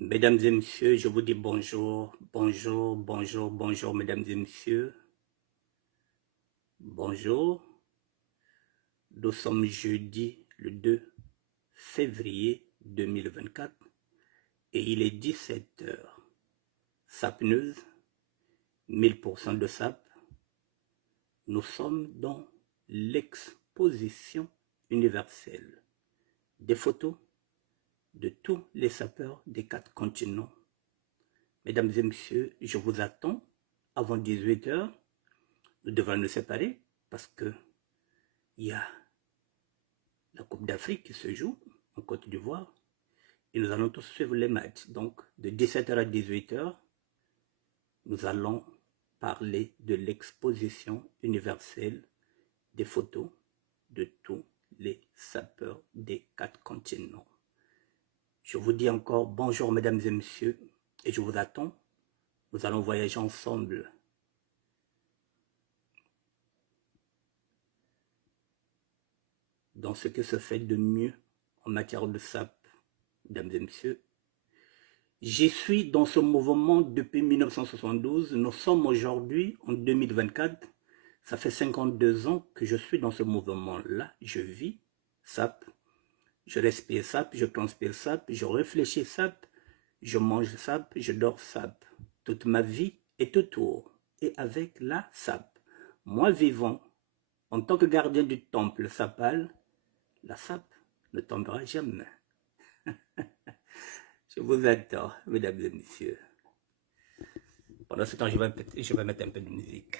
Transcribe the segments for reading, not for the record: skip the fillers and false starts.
Mesdames et messieurs, je vous dis bonjour, bonjour, bonjour, bonjour, mesdames et messieurs. Bonjour. Nous sommes jeudi le 2 février 2024 et il est 17 heures. Sapneuse, 1000% de sap. Nous sommes dans l'exposition universelle des photos de tous les sapeurs des 4 continents. Mesdames et messieurs, je vous attends avant 18 heures. Nous devons nous séparer parce que il y a la Coupe d'Afrique qui se joue en Côte d'Ivoire et nous allons tous suivre les matchs. Donc, de 17 h à 18 h, nous allons parler de l'exposition universelle des photos de tous les sapeurs des 4 continents. Je vous dis encore bonjour mesdames et messieurs et je vous attends. Nous allons voyager ensemble. Dans ce que se fait de mieux en matière de sap, mesdames et messieurs. J'y suis dans ce mouvement depuis 1972. Nous sommes aujourd'hui en 2024. Ça fait 52 ans que je suis dans ce mouvement-là. Je vis sap, je respire sap, je transpire sap, je réfléchis sap, je mange sap, je dors sap. Toute ma vie est autour et avec la sap. Moi vivant en tant que gardien du temple sapal, la sap ne tombera jamais. Je vous attends, mesdames et messieurs. Pendant ce temps, je vais mettre un peu de musique.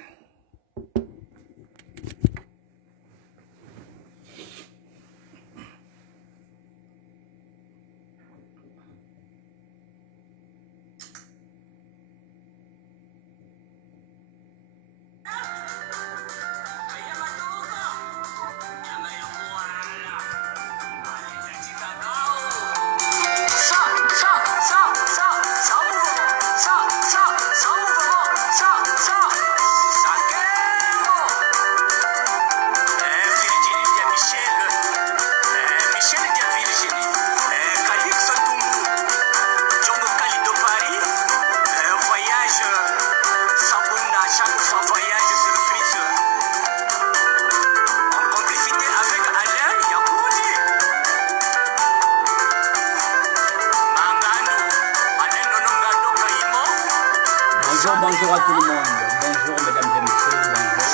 Bonjour à tout le monde. Bonjour mesdames et messieurs. Bonjour.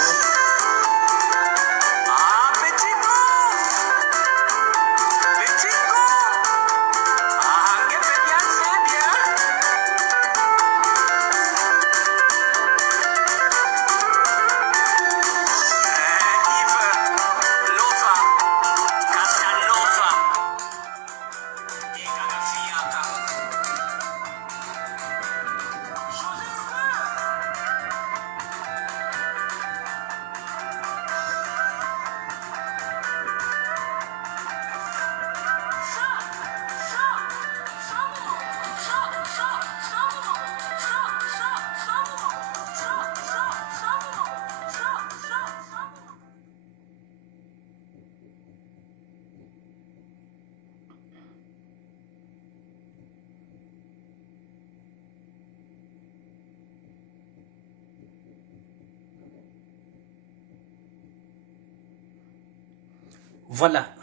Voilà.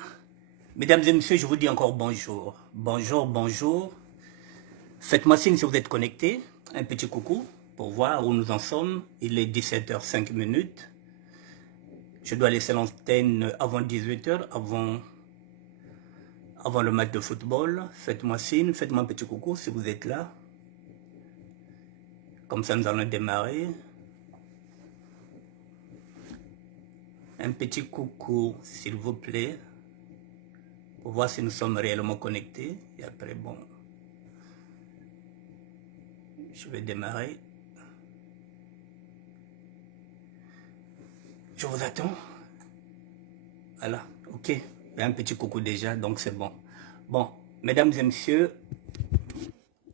Mesdames et messieurs, je vous dis encore bonjour. Bonjour, bonjour. Faites-moi signe si vous êtes connectés. Un petit coucou pour voir où nous en sommes. Il est 17 h 5 minutes. Je dois laisser l'antenne avant 18 h, avant le match de football. Faites-moi signe, faites-moi un petit coucou si vous êtes là. Comme ça, nous allons démarrer. Un petit coucou, s'il vous plaît, pour voir si nous sommes réellement connectés. Et après, bon, je vais démarrer. Je vous attends. Voilà, ok. Il y a un petit coucou déjà, donc c'est bon. Bon, mesdames et messieurs,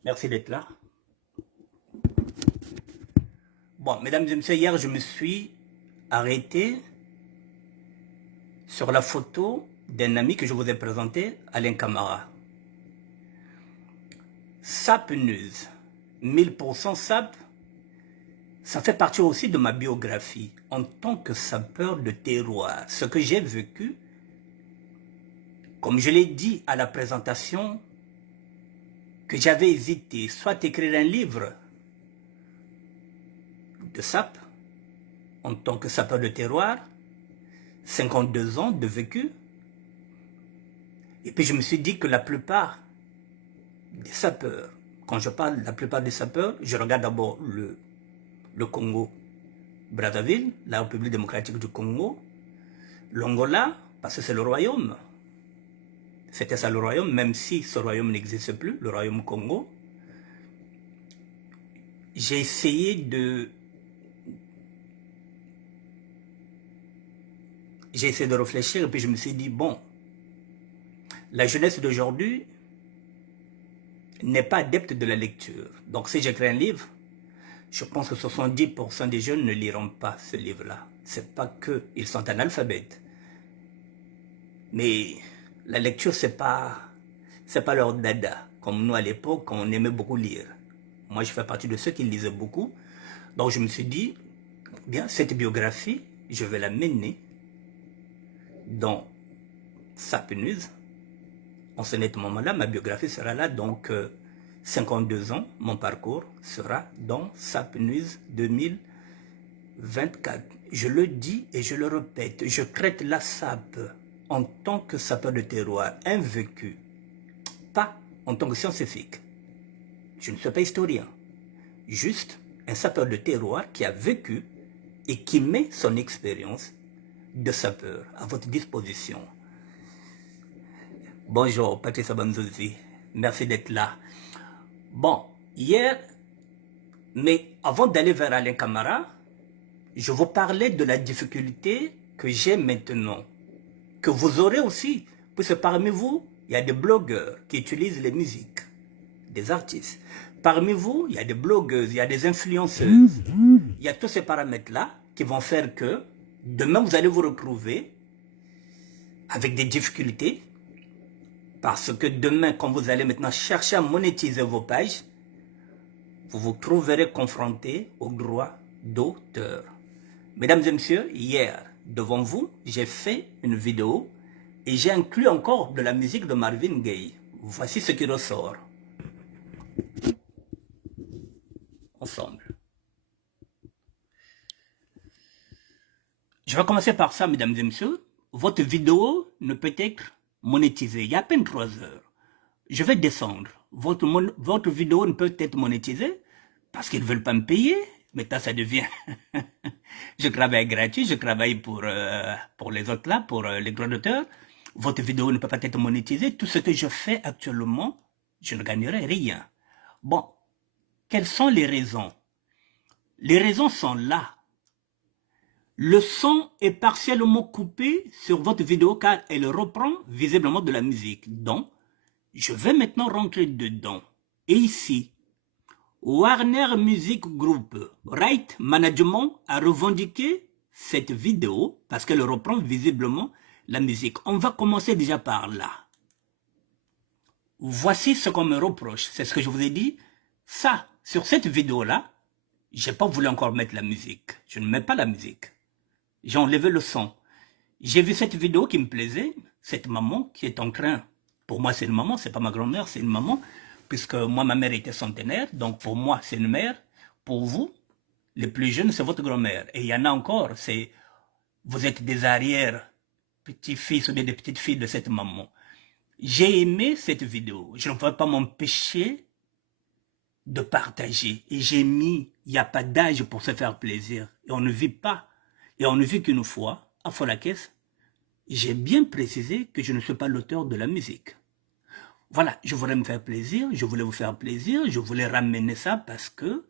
merci d'être là. Bon, mesdames et messieurs, hier, je me suis arrêté sur la photo d'un ami que je vous ai présenté, Alain Camara. Sapneuse, 1000% sap, ça fait partie aussi de ma biographie en tant que sapeur de terroir. Ce que j'ai vécu, comme je l'ai dit à la présentation, que j'avais hésité, soit écrire un livre de sap, en tant que sapeur de terroir, 52 ans de vécu, et puis je me suis dit que la plupart des sapeurs, quand je parle de la plupart des sapeurs, je regarde d'abord le Congo, Brazzaville, la République démocratique du Congo, l'Angola, parce que c'est le royaume. C'était ça le royaume, même si ce royaume n'existe plus, le royaume Congo. J'ai essayé de réfléchir et puis je me suis dit, bon, la jeunesse d'aujourd'hui n'est pas adepte de la lecture. Donc si j'écris un livre, je pense que 70% des jeunes ne liront pas ce livre-là. C'est pas qu'ils sont analphabètes. Mais la lecture, c'est pas leur dada. Comme nous à l'époque, on aimait beaucoup lire. Moi, je fais partie de ceux qui lisaient beaucoup. Donc je me suis dit, bien, cette biographie, je vais la mener dans Sapneuse. En ce moment-là, ma biographie sera là, donc 52 ans, mon parcours sera dans Sapneuse 2024. Je le dis et je le répète, je traite la sape en tant que sapeur de terroir, un vécu, pas en tant que scientifique. Je ne suis pas historien, juste un sapeur de terroir qui a vécu et qui met son expérience de sapeur à votre disposition. Bonjour, Patrice Abanzozi. Merci d'être là. Bon, hier, mais avant d'aller vers Alain Camara, je vous parlais de la difficulté que j'ai maintenant, que vous aurez aussi, puisque parmi vous, il y a des blogueurs qui utilisent les musiques, des artistes. Parmi vous, il y a des blogueuses, il y a des influenceuses. Il y a tous ces paramètres-là qui vont faire que demain, vous allez vous retrouver avec des difficultés. Parce que demain, quand vous allez maintenant chercher à monétiser vos pages, vous vous trouverez confronté au droit d'auteur. Mesdames et messieurs, hier, devant vous, j'ai fait une vidéo et j'ai inclus encore de la musique de Marvin Gaye. Voici ce qui ressort. Ensemble. Je vais commencer par ça, mesdames et messieurs. Votre vidéo ne peut être monétisée. Il y a à peine 3 heures. Je vais descendre. Votre vidéo ne peut être monétisée parce qu'ils ne veulent pas me payer. Maintenant, ça devient... Je travaille gratuit, je travaille pour les autres là, pour les droits d'auteur. Votre vidéo ne peut pas être monétisée. Tout ce que je fais actuellement, je ne gagnerai rien. Bon, quelles sont les raisons? Les raisons sont là. Le son est partiellement coupé sur votre vidéo car elle reprend visiblement de la musique. Donc, je vais maintenant rentrer dedans. Et ici, Warner Music Group, Right Management a revendiqué cette vidéo parce qu'elle reprend visiblement la musique. On va commencer déjà par là. Voici ce qu'on me reproche. C'est ce que je vous ai dit. Ça, sur cette vidéo-là, j'ai pas voulu encore mettre la musique. Je ne mets pas la musique. J'ai enlevé le son. J'ai vu cette vidéo qui me plaisait. Cette maman qui est en train... Pour moi, c'est une maman. C'est pas ma grand-mère, c'est une maman. Puisque moi, ma mère était centenaire. Donc, pour moi, c'est une mère. Pour vous, les plus jeunes, c'est votre grand-mère. Et il y en a encore. Vous êtes des arrière-petits-fils ou des petites-filles de cette maman. J'ai aimé cette vidéo. Je ne peux pas m'empêcher de partager. Et j'ai mis, il n'y a pas d'âge pour se faire plaisir. Et on ne vit pas. Et on ne vit qu'une fois, à Folacaisse. J'ai bien précisé que je ne suis pas l'auteur de la musique. Voilà, je voulais me faire plaisir, je voulais vous faire plaisir, je voulais ramener ça parce que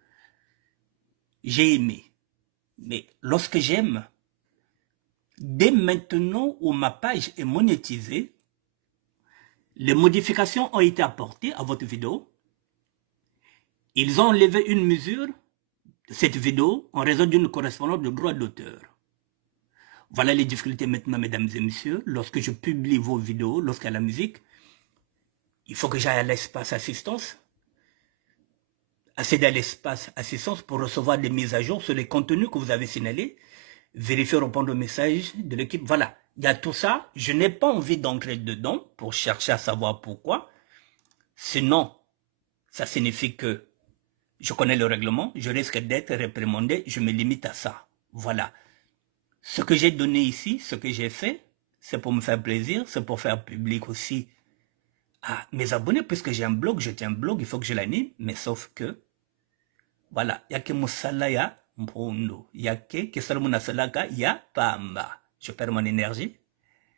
j'ai aimé. Mais lorsque j'aime, dès maintenant où ma page est monétisée, les modifications ont été apportées à votre vidéo. Ils ont enlevé une mesure de cette vidéo en raison d'une correspondance de droit d'auteur. Voilà les difficultés maintenant, mesdames et messieurs. Lorsque je publie vos vidéos, lorsqu'il y a la musique, il faut que j'aille à l'espace assistance. accéder à l'espace assistance pour recevoir des mises à jour sur les contenus que vous avez signalés, vérifier, répondre aux messages de l'équipe. Voilà, il y a tout ça. Je n'ai pas envie d'entrer dedans pour chercher à savoir pourquoi. Sinon, ça signifie que je connais le règlement, je risque d'être réprimandé, je me limite à ça. Voilà. Ce que j'ai donné ici, ce que j'ai fait, c'est pour me faire plaisir, c'est pour faire public aussi à mes abonnés, puisque j'ai un blog, je tiens un blog, il faut que je l'anime, mais sauf que, voilà, il y a que Moussalaya Mpondo, il y a que Salomona Salaka, il y a Pamba. Je perds mon énergie,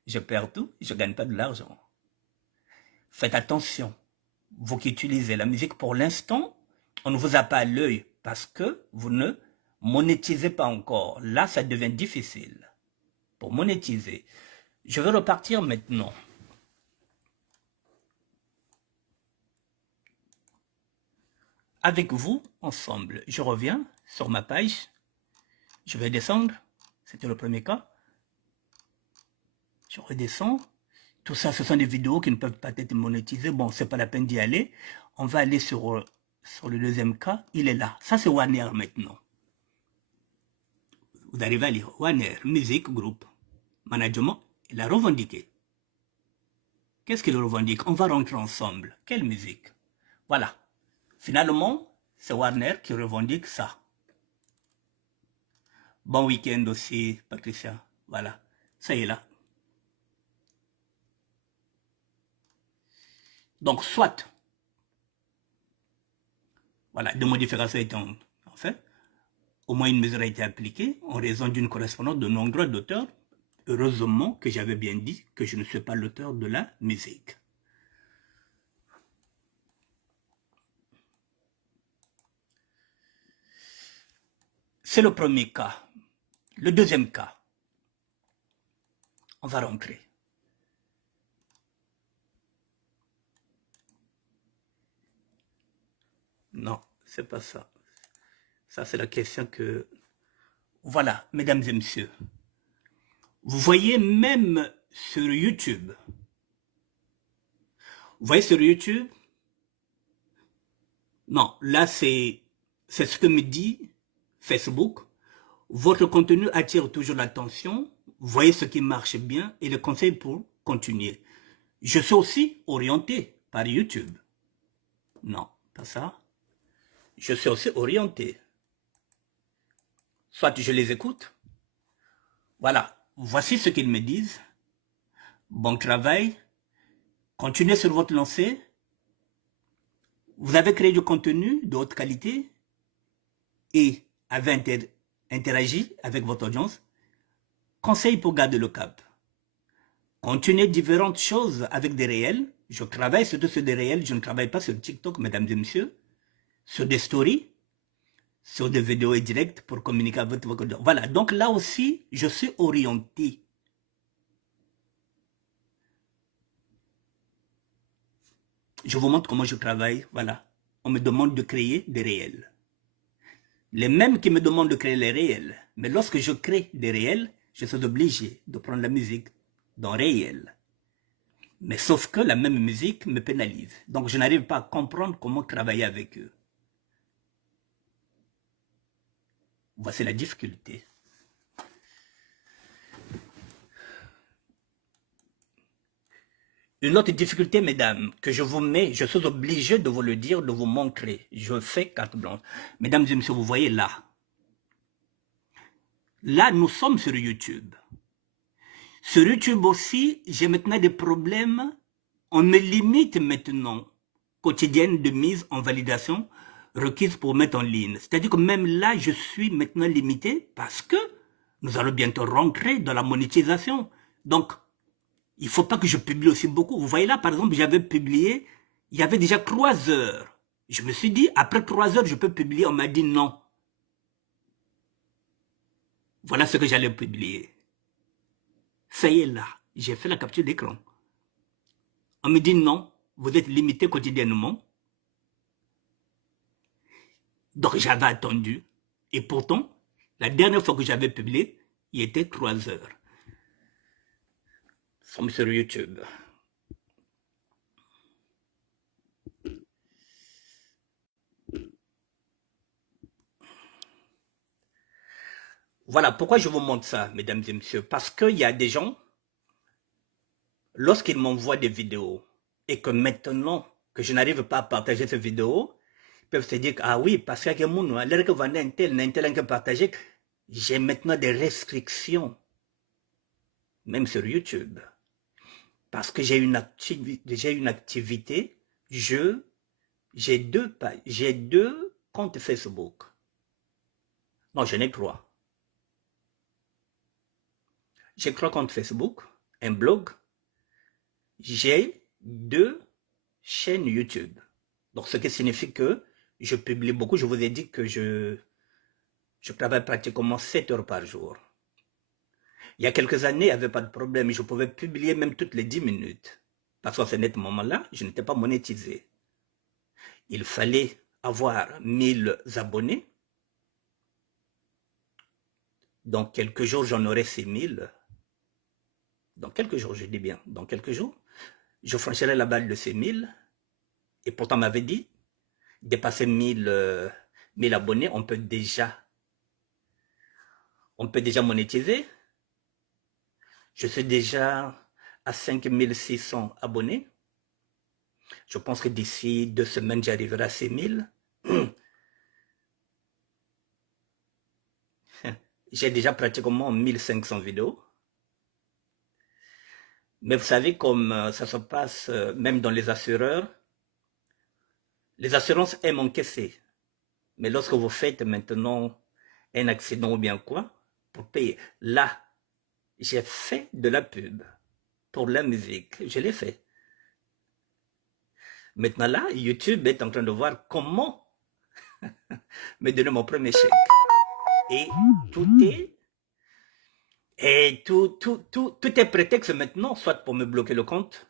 je perds tout, je ne gagne pas de l'argent. Faites attention, vous qui utilisez la musique pour l'instant, on ne vous a pas à l'œil parce que vous ne monétisez pas encore. Là, ça devient difficile pour monétiser. Je vais repartir maintenant. Avec vous, ensemble. Je reviens sur ma page. Je vais descendre. C'était le premier cas. Je redescends. Tout ça, ce sont des vidéos qui ne peuvent pas être monétisées. Bon, c'est pas la peine d'y aller. On va aller sur le deuxième cas. Il est là. Ça, c'est Warner maintenant. Vous arrivez à lire Warner, musique, groupe, management. Il a revendiqué. Qu'est-ce qu'il revendique? On va rentrer ensemble. Quelle musique? Voilà. Finalement, c'est Warner qui revendique ça. Bon week-end aussi, Patricia. Voilà. Ça y est là. Donc, soit, voilà, des modifications étant en fait, au moins une mesure a été appliquée en raison d'une correspondance de non-droit d'auteur. Heureusement que j'avais bien dit que je ne suis pas l'auteur de la musique. C'est le premier cas. Le deuxième cas, on va rentrer. Non, c'est pas ça. Ça, c'est la question que... Voilà, mesdames et messieurs. Vous voyez même sur YouTube. Vous voyez sur YouTube? Non, là, c'est ce que me dit Facebook. Votre contenu attire toujours l'attention. Voyez ce qui marche bien et le conseil pour continuer. Je suis aussi orienté par YouTube. Non, pas ça. Je suis aussi orienté. Soit je les écoute. Voilà, voici ce qu'ils me disent. Bon travail. Continuez sur votre lancée. Vous avez créé du contenu de haute qualité et avez interagi avec votre audience. Conseil pour garder le cap. Continuez différentes choses avec des réels. Je travaille surtout sur des réels. Je ne travaille pas sur TikTok, mesdames et messieurs. Sur des stories, sur des vidéos et directs pour communiquer avec votre audience. Voilà, donc là aussi, je suis orienté. Je vous montre comment je travaille. Voilà, on me demande de créer des réels. Les mêmes qui me demandent de créer les réels. Mais lorsque je crée des réels, je suis obligé de prendre la musique dans réel. Mais sauf que la même musique me pénalise. Donc je n'arrive pas à comprendre comment travailler avec eux. Voici la difficulté. Une autre difficulté, mesdames, que je vous mets, je suis obligé de vous le dire, de vous montrer. Je fais carte blanche. Mesdames et messieurs, vous voyez là. Là, nous sommes sur YouTube. Sur YouTube aussi, j'ai maintenant des problèmes. On me limite maintenant, quotidienne de mise en validation requise pour mettre en ligne. C'est-à-dire que même là, je suis maintenant limité parce que nous allons bientôt rentrer dans la monétisation. Donc, il ne faut pas que je publie aussi beaucoup. Vous voyez là, par exemple, j'avais publié, il y avait déjà 3 heures. Je me suis dit, après 3 heures, je peux publier. On m'a dit non. Voilà ce que j'allais publier. Ça y est là, j'ai fait la capture d'écran. On me dit non, vous êtes limité quotidiennement. Donc j'avais attendu. Et pourtant, la dernière fois que j'avais publié, il était 3 heures. Nous sommes sur YouTube. Voilà pourquoi je vous montre ça, mesdames et messieurs. Parce qu'il y a des gens, lorsqu'ils m'envoient des vidéos, et que maintenant que je n'arrive pas à partager ces vidéos, ils peuvent se dire, ah oui, parce qu'il y a l'air que un tel que partager, j'ai maintenant des restrictions, même sur YouTube. Parce que j'ai une activité, j'ai deux comptes Facebook. Non, j'en ai 3. J'ai 3 comptes Facebook, un blog, j'ai 2 chaînes YouTube. Donc, ce qui signifie que je publie beaucoup. Je vous ai dit que je travaille pratiquement 7 heures par jour. Il y a quelques années, il n'y avait pas de problème. Je pouvais publier même toutes les 10 minutes. Parce qu'à ce moment-là, je n'étais pas monétisé. Il fallait avoir 1000 abonnés. Dans quelques jours, j'en aurai 6000. Dans quelques jours, je dis bien, dans quelques jours, je franchirai la balle de 6000. Et pourtant, on m'avait dit, dépasser 1000 abonnés, on peut déjà monétiser. Je suis déjà à 5600 abonnés. Je pense que d'ici 2 semaines, j'arriverai à 6000. J'ai déjà pratiquement 1500 vidéos. Mais vous savez comme ça se passe même dans les assurances aiment encaisser. Mais lorsque vous faites maintenant un accident ou bien quoi, pour payer, là, j'ai fait de la pub pour la musique, je l'ai fait. Maintenant là, YouTube est en train de voir comment me donner mon premier chèque. Et tout est prétexte maintenant, soit pour me bloquer le compte,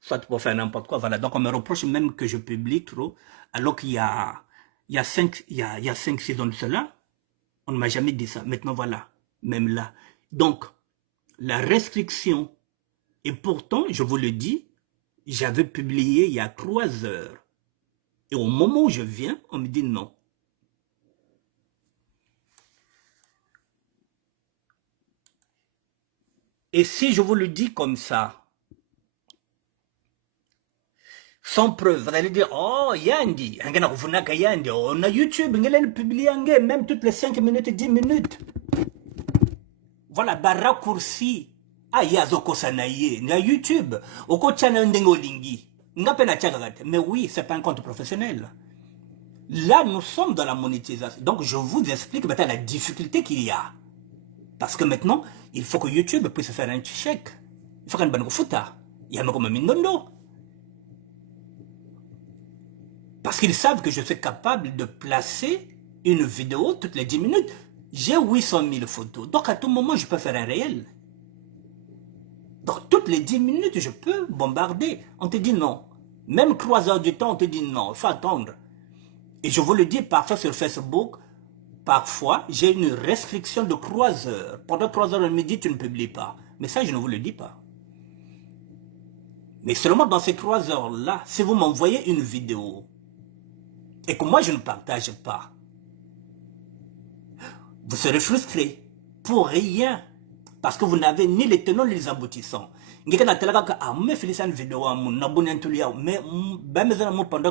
soit pour faire n'importe quoi. Voilà. Donc on me reproche même que je publie trop, alors qu'il y a 5-6 ans de cela, on ne m'a jamais dit ça. Maintenant voilà, même là. Donc, la restriction, et pourtant, je vous le dis, j'avais publié il y a 3 heures. Et au moment où je viens, on me dit non. Et si je vous le dis comme ça, sans preuve, vous allez dire, oh, Yandi, on a YouTube, on a publié même toutes les 5 minutes, 10 minutes. Voilà, bah raccourci. Ah, yazoko sanaye, na YouTube, oko channel ndengo lingi. Mais oui, c'est pas un compte professionnel. Là, nous sommes dans la monétisation. Donc, je vous explique maintenant la difficulté qu'il y a. Parce que maintenant, il faut que YouTube puisse faire un chèque. Il faut qu'on ait un fouta. Il y a comme un mindondo. Parce qu'ils savent que je suis capable de placer une vidéo toutes les 10 minutes. J'ai 800 000 photos. Donc, à tout moment, je peux faire un réel. Donc, toutes les 10 minutes, je peux bombarder. On te dit non. Même 3 heures du temps, on te dit non. Il faut attendre. Et je vous le dis, parfois sur Facebook, parfois, j'ai une restriction de 3 heures. Pendant 3 heures, on me dit, tu ne publies pas. Mais ça, je ne vous le dis pas. Mais seulement dans ces 3 heures-là, si vous m'envoyez une vidéo, et que moi, je ne partage pas, vous serez frustré. Pour rien. Parce que vous n'avez ni les tenants ni les aboutissants. Mais pendant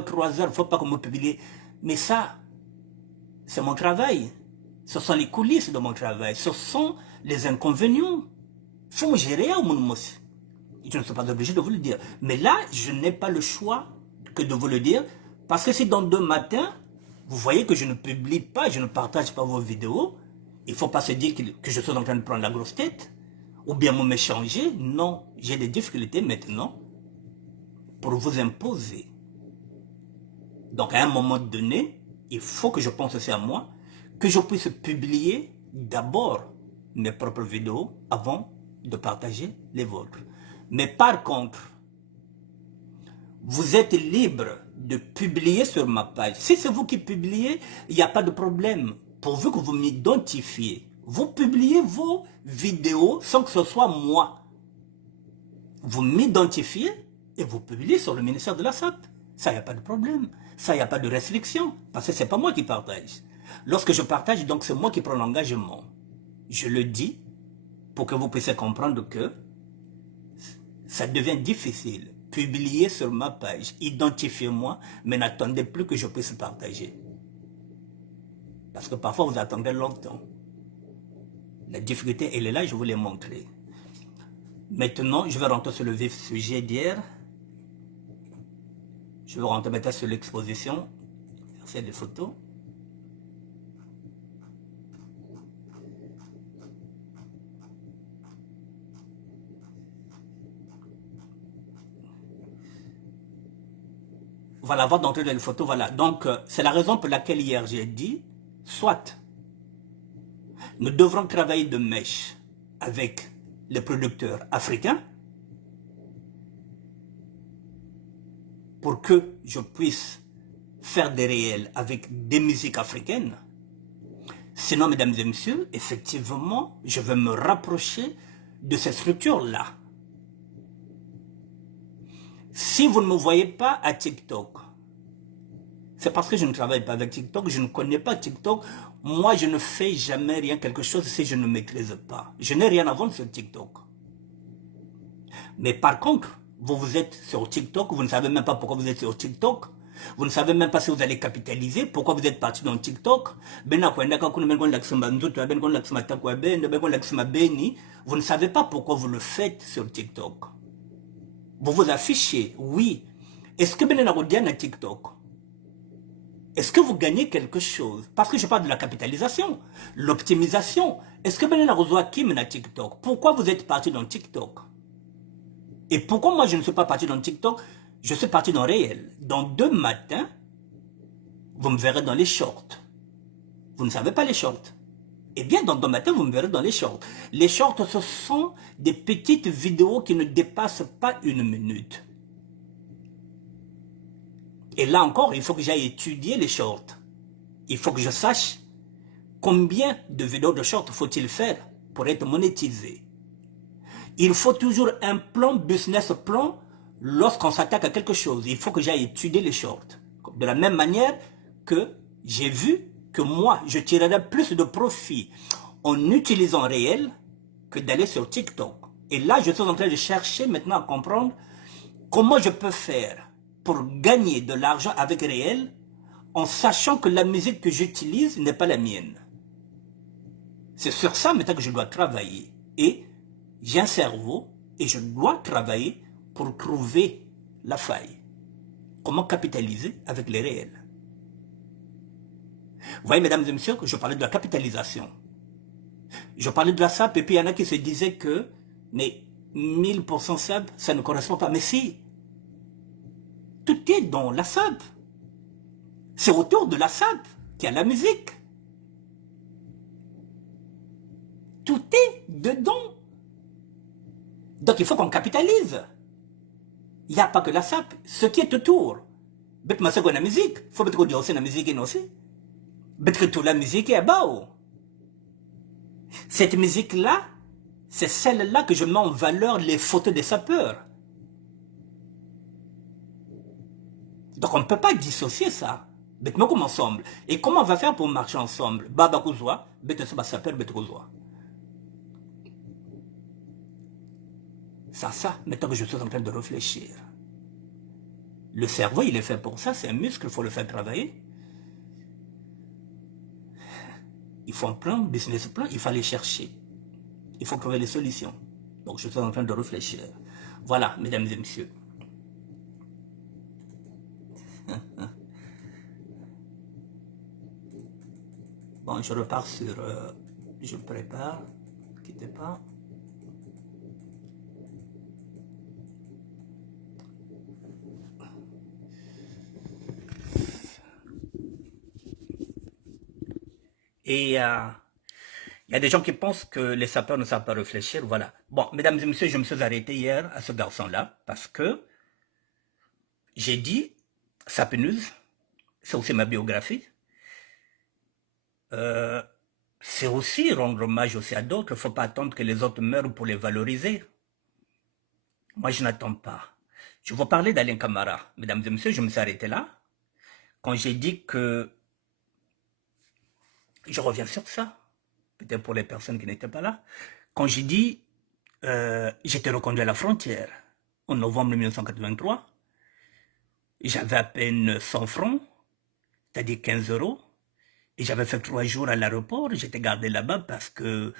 3 heures, il ne faut pas que je publie. Mais ça, c'est mon travail. Ce sont les coulisses de mon travail. Ce sont les inconvénients. Il faut me gérer à mon mos. Je ne suis pas obligé de vous le dire. Mais là, je n'ai pas le choix que de vous le dire. Parce que si dans 2 matins, vous voyez que je ne publie pas, je ne partage pas vos vidéos, il ne faut pas se dire que je suis en train de prendre la grosse tête. Ou bien me changer. Non, j'ai des difficultés maintenant pour vous imposer. Donc à un moment donné, il faut que je pense aussi à moi, que je puisse publier d'abord mes propres vidéos avant de partager les vôtres. Mais par contre, vous êtes libre de publier sur ma page. Si c'est vous qui publiez, il n'y a pas de problème. Pourvu que vous m'identifiez. Vous publiez vos vidéos sans que ce soit moi. Vous m'identifiez et vous publiez sur le ministère de la SAP. Ça, il n'y a pas de problème. Ça, il n'y a pas de restriction. Parce que ce n'est pas moi qui partage. Lorsque je partage, donc c'est moi qui prends l'engagement. Je le dis pour que vous puissiez comprendre que ça devient difficile. Publier sur ma page, identifiez-moi, mais n'attendez plus que je puisse partager. Parce que parfois vous attendez longtemps. La difficulté, elle est là, je vous l'ai montré. Maintenant, je vais rentrer sur le vif sujet d'hier. Je vais rentrer maintenant sur l'exposition. Faire des photos. Voilà, avant d'entrer dans les photos, voilà. Donc, c'est la raison pour laquelle hier j'ai dit, soit nous devrons travailler de mèche avec les producteurs africains pour que je puisse faire des réels avec des musiques africaines. Sinon, mesdames et messieurs, effectivement, je vais me rapprocher de ces structures-là. Si vous ne me voyez pas à TikTok, c'est parce que je ne travaille pas avec TikTok, je ne connais pas TikTok. Moi, je ne fais jamais rien, quelque chose si je ne maîtrise pas. Je n'ai rien à vendre sur TikTok. Mais par contre, vous êtes sur TikTok, vous ne savez même pas pourquoi vous êtes sur TikTok. Vous ne savez même pas si vous allez capitaliser, pourquoi vous êtes parti dans TikTok. Vous ne savez pas pourquoi vous le faites sur TikTok. Vous vous affichez, oui. Est-ce que vous avez un TikTok? Est-ce que vous gagnez quelque chose? Parce que je parle de la capitalisation, l'optimisation. Est-ce que vous avez un TikTok? Pourquoi vous êtes parti dans TikTok? Et pourquoi moi je ne suis pas parti dans TikTok? Je suis parti dans réel. Dans 2 matins, vous me verrez dans les shorts. Vous ne savez pas les shorts? Eh bien, dans 2 matins, vous me verrez dans les shorts. Les shorts, ce sont des petites vidéos qui ne dépassent pas 1 minute. Et là encore, il faut que j'aille étudier les shorts. Il faut que je sache combien de vidéos de shorts faut-il faire pour être monétisé. Il faut toujours un plan, business plan, lorsqu'on s'attaque à quelque chose. Il faut que j'aille étudier les shorts. De la même manière que j'ai vu que moi, je tirerais plus de profit en utilisant réel que d'aller sur TikTok. Et là, je suis en train de chercher maintenant à comprendre comment je peux faire pour gagner de l'argent avec réel en sachant que la musique que j'utilise n'est pas la mienne. C'est sur ça maintenant que je dois travailler. Et j'ai un cerveau et je dois travailler pour trouver la faille. Comment capitaliser avec les réels. Vous voyez, mesdames et messieurs, que je parlais de la capitalisation. Je parlais de la SAP et puis il y en a qui se disaient que mais 1000% SAP, ça ne correspond pas. Mais si, tout est dans la SAP. C'est autour de la SAP qu'il y a la musique. Tout est dedans. Donc il faut qu'on capitalise. Il n'y a pas que la SAP. Ce qui est autour. Bête-moi c'est quoi la musique. Il faut que aussi la musique aussi. Bête que toute la musique est bas. Cette musique-là, c'est celle-là que je mets en valeur les photos des sapeurs. Donc on ne peut pas dissocier ça. Bête-moi comme ensemble. Et comment on va faire pour marcher ensemble? Baba Kouzoua, bête-moi sapeur, bête Kouzoua. Ça, maintenant que je suis en train de réfléchir. Le cerveau, il est fait pour ça, c'est un muscle, il faut le faire travailler. Il faut un plan, business plan, il faut aller chercher. Il faut trouver les solutions. Donc je suis en train de réfléchir. Voilà, mesdames et messieurs. Bon, je repars sur... je prépare. Ne quittez pas. Et il y a des gens qui pensent que les sapeurs ne savent pas réfléchir, voilà. Bon, mesdames et messieurs, je me suis arrêté hier à ce garçon-là parce que j'ai dit, Sapineuse, c'est aussi ma biographie, c'est aussi rendre hommage aussi à d'autres, il ne faut pas attendre que les autres meurent pour les valoriser. Moi, je n'attends pas. Je vais parler d'Alain Camara. Mesdames et messieurs, je me suis arrêté là quand j'ai dit que je reviens sur ça. peut-être pour les personnes qui n'étaient pas là. Quand j'ai dit, j'étais reconduit à la frontière en novembre 1983, j'avais à peine 100 francs, c'est-à-dire 15 euros, et j'avais fait 3 jours à l'aéroport, j'étais gardé là-bas parce que,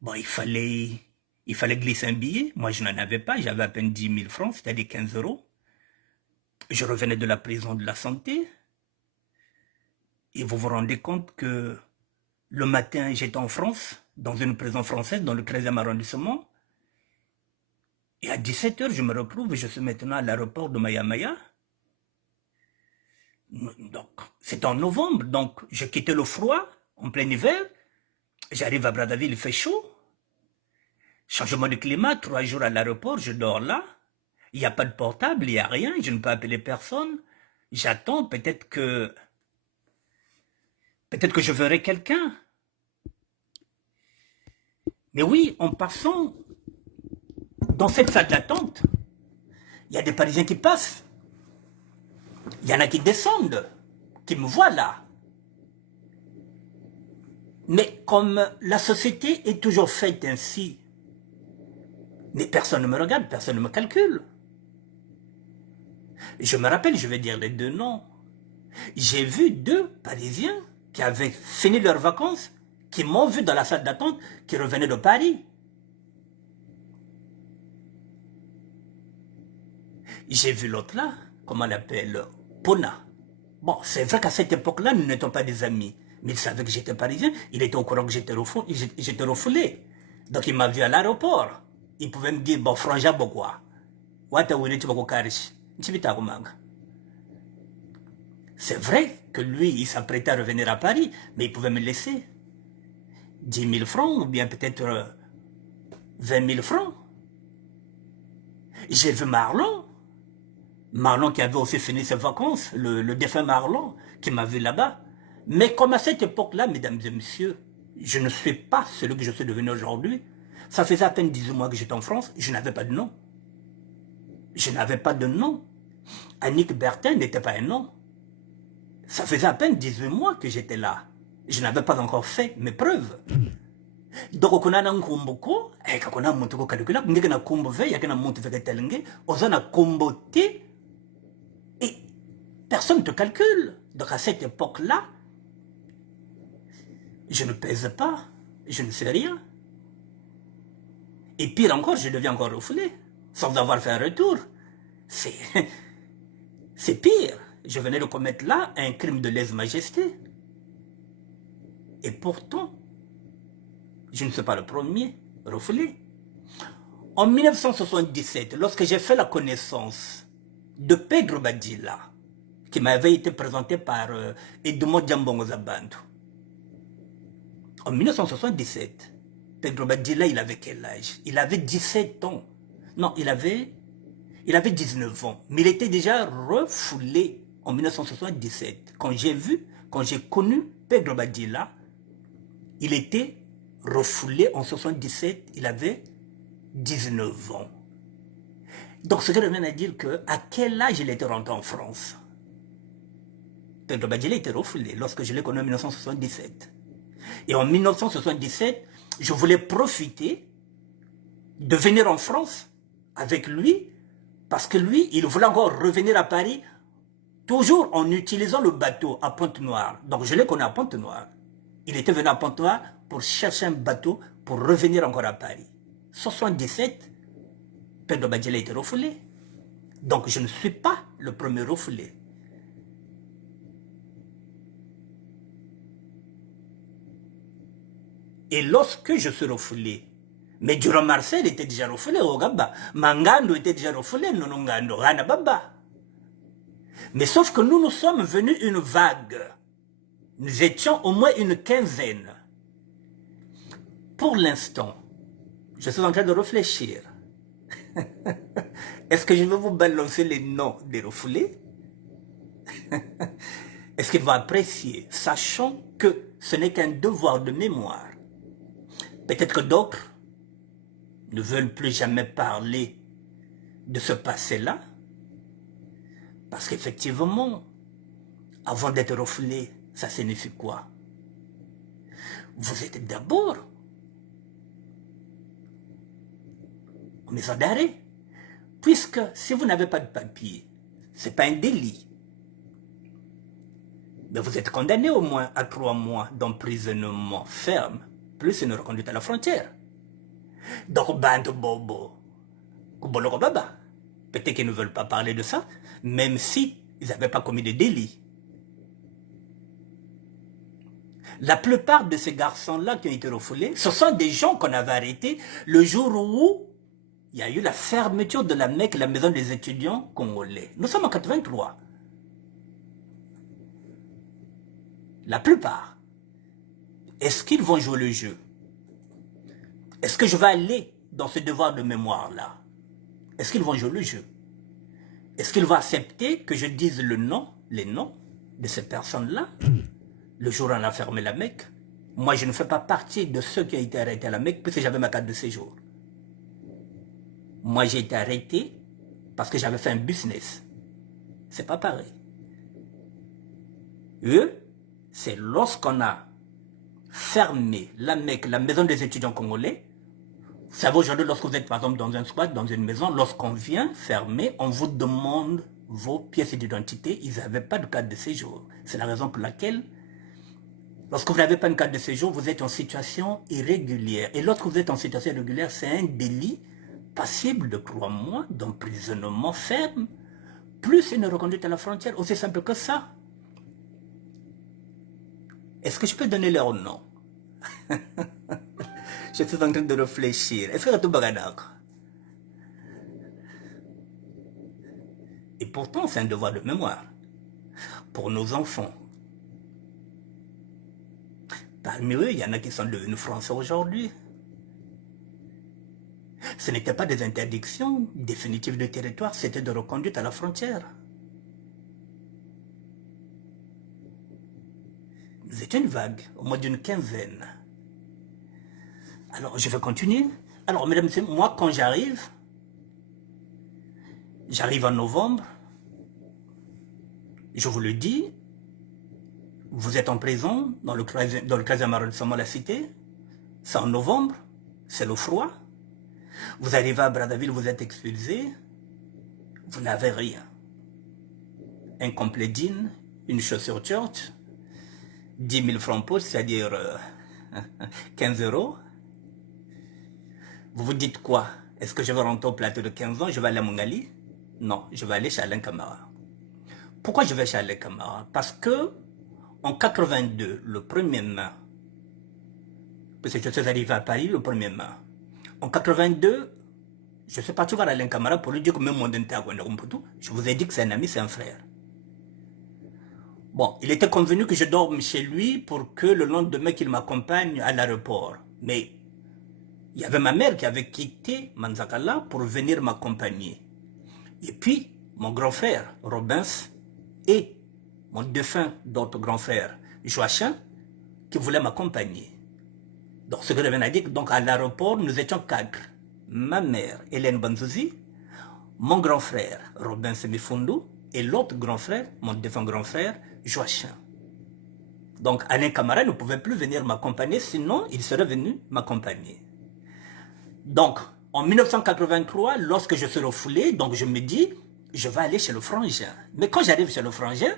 bon, il fallait glisser un billet, moi je n'en avais pas, j'avais à peine 10 000 francs, c'est-à-dire 15 euros. Je revenais de la prison de la santé, et vous vous rendez compte que le matin, j'étais en France, dans une prison française, dans le 13e arrondissement. Et à 17 h, je me retrouve et je suis maintenant à l'aéroport de Maya-Maya. Donc, c'est en novembre, donc j'ai quitté le froid, en plein hiver. J'arrive à Brazzaville, il fait chaud. Changement de climat, 3 jours à l'aéroport, je dors là. Il n'y a pas de portable, il n'y a rien, je ne peux appeler personne. J'attends, peut-être que je verrai quelqu'un. Mais oui, en passant dans cette salle d'attente, il y a des Parisiens qui passent. Il y en a qui descendent, qui me voient là. Mais comme la société est toujours faite ainsi, mais personne ne me regarde, personne ne me calcule. Je me rappelle, je vais dire les deux noms. J'ai vu 2 Parisiens qui avaient fini leurs vacances, qui m'ont vu dans la salle d'attente, qui revenaient de Paris. J'ai vu l'autre là, comment on l'appelle, Pona. Bon, c'est vrai qu'à cette époque-là, nous n'étions pas des amis. Mais il savait que j'étais parisien, il était au courant que j'étais refoulé. Donc il m'a vu à l'aéroport. Il pouvait me dire, bon, frangin, pourquoi? C'est vrai que lui, il s'apprêtait à revenir à Paris, mais il pouvait me laisser 10 000 francs, ou bien peut-être 20 000 francs. J'ai vu Marlon qui avait aussi fini ses vacances, le défunt Marlon, qui m'a vu là-bas. Mais comme à cette époque-là, mesdames et messieurs, je ne suis pas celui que je suis devenu aujourd'hui. Ça faisait à peine 18 mois que j'étais en France, je n'avais pas de nom. Je n'avais pas de nom. Annick Bertin n'était pas un nom. Ça faisait à peine 18 mois que j'étais là. Je n'avais pas encore fait mes preuves. Donc, on a un combo, et quand on a un combo calculé, on a un combo veille, il y a un monte veille telenge, on a un combo T, et personne ne te calcule. Donc, à cette époque-là, je ne pèse pas, je ne sais rien. Et pire encore, je deviens encore refoulé, sans avoir fait un retour. C'est pire. Je venais de commettre là un crime de lèse-majesté. Et pourtant, je ne suis pas le premier refoulé. En 1977, lorsque j'ai fait la connaissance de Pedro Badilla, qui m'avait été présenté par Edmond Diambongo Zabantou, en 1977, Pedro Badilla, il avait quel âge? Il avait 17 ans. Non, il avait 19 ans. Mais il était déjà refoulé en 1977. Quand j'ai connu Pedro Badilla, il était refoulé en 1977. Il avait 19 ans. Donc, ce qui revient à dire qu'à quel âge il était rentré en France? Pedro Badilla était refoulé lorsque je l'ai connu en 1977. Et en 1977, je voulais profiter de venir en France avec lui, parce que lui, il voulait encore revenir à Paris, toujours en utilisant le bateau à Pointe-Noire. Donc je l'ai connu à Pointe-Noire. Il était venu à Pointe-Noire pour chercher un bateau pour revenir encore à Paris. 77, Pedro Badilla était refoulé. Donc je ne suis pas le premier refoulé. Et lorsque je suis refoulé, mais durant Marcel était déjà refoulé au Gaba, Mangando était déjà refoulé, Nonongando, Rana Baba. Mais sauf que nous sommes venus une vague. Nous étions au moins une quinzaine. Pour l'instant, je suis en train de réfléchir. Est-ce que je vais vous balancer les noms des refoulés? Est-ce qu'il va apprécier, sachant que ce n'est qu'un devoir de mémoire? Peut-être que d'autres ne veulent plus jamais parler de ce passé-là, parce qu'effectivement, avant d'être refoulé, ça signifie quoi? vous êtes d'abord en maison d'arrêt. Puisque si vous n'avez pas de papier, ce n'est pas un délit. Mais vous êtes condamné au moins à 3 mois d'emprisonnement ferme, plus une reconduite à la frontière. Donc, bande bobo, kuboloko baba. Peut-être qu'ils ne veulent pas parler de ça, même si ils n'avaient pas commis de délit. La plupart de ces garçons-là qui ont été refoulés, ce sont des gens qu'on avait arrêtés le jour où il y a eu la fermeture de la Mecque, la maison des étudiants congolais. Nous sommes en 83. La plupart. Est-ce qu'ils vont jouer le jeu? Est-ce que je vais aller dans ce devoir de mémoire-là? Est-ce qu'ils vont jouer le jeu? Est-ce qu'ils vont accepter que je dise les noms de ces personnes-là, le jour où on a fermé la Mecque? Moi, je ne fais pas partie de ceux qui ont été arrêtés à la Mecque puisque j'avais ma carte de séjour. Moi, j'ai été arrêté parce que j'avais fait un business. C'est pas pareil. Eux, c'est lorsqu'on a fermé la Mecque, la maison des étudiants congolais. Vous savez, aujourd'hui, lorsque vous êtes par exemple dans un squat, dans une maison, lorsqu'on vient fermer, on vous demande vos pièces d'identité. Ils n'avaient pas de carte de séjour. C'est la raison pour laquelle, lorsque vous n'avez pas une carte de séjour, vous êtes en situation irrégulière. Et lorsque vous êtes en situation irrégulière, c'est un délit passible de 3 mois d'emprisonnement ferme, plus une reconduite à la frontière. Aussi simple que ça. Est-ce que je peux donner leur nom? Je suis en train de réfléchir. Est-ce que tu es d'accord? Et pourtant, c'est un devoir de mémoire pour nos enfants. Parmi eux, il y en a qui sont devenus français aujourd'hui. Ce n'était pas des interdictions définitives de territoire, c'était de reconduite à la frontière. Nous étions une vague, au moins d'une quinzaine. Alors, je vais continuer. Alors, mesdames et messieurs, moi, quand j'arrive en novembre, je vous le dis, vous êtes en prison dans le 13e arrondissement de la Cité, c'est en novembre, c'est le froid. Vous arrivez à Brazzaville, vous êtes expulsé, vous n'avez rien. Un complet jean, une chaussure church, 10 000 francs poche, c'est-à-dire 15 euros. Vous vous dites quoi? Est-ce que je vais rentrer au plateau de 15 ans, je vais aller à Mongali? Non, je vais aller chez Alain Camara. Pourquoi je vais chez Alain Camara? Parce que en 82, le 1er mai, parce que je suis arrivé à Paris le 1er mai, en 82, je suis parti voir Alain Camara pour lui dire que même mon dentiste, je vous ai dit que c'est un ami, c'est un frère. Bon, il était convenu que je dorme chez lui pour que le lendemain qu'il m'accompagne à l'aéroport. Mais il y avait ma mère qui avait quitté Manzakala pour venir m'accompagner. Et puis, mon grand frère, Robins, et mon défunt d'autre grand frère, Joachim, qui voulait m'accompagner. Donc, ce que je viens de dire, donc à l'aéroport, nous étions 4. Ma mère, Hélène Banzouzi, mon grand frère, Robin Semifundu, et l'autre grand frère, mon défunt grand frère, Joachim. Donc, Alain Camara ne pouvait plus venir m'accompagner, sinon il serait venu m'accompagner. Donc, en 1983, lorsque je suis refoulé, donc je me dis, je vais aller chez le frangin. Mais quand j'arrive chez le frangin,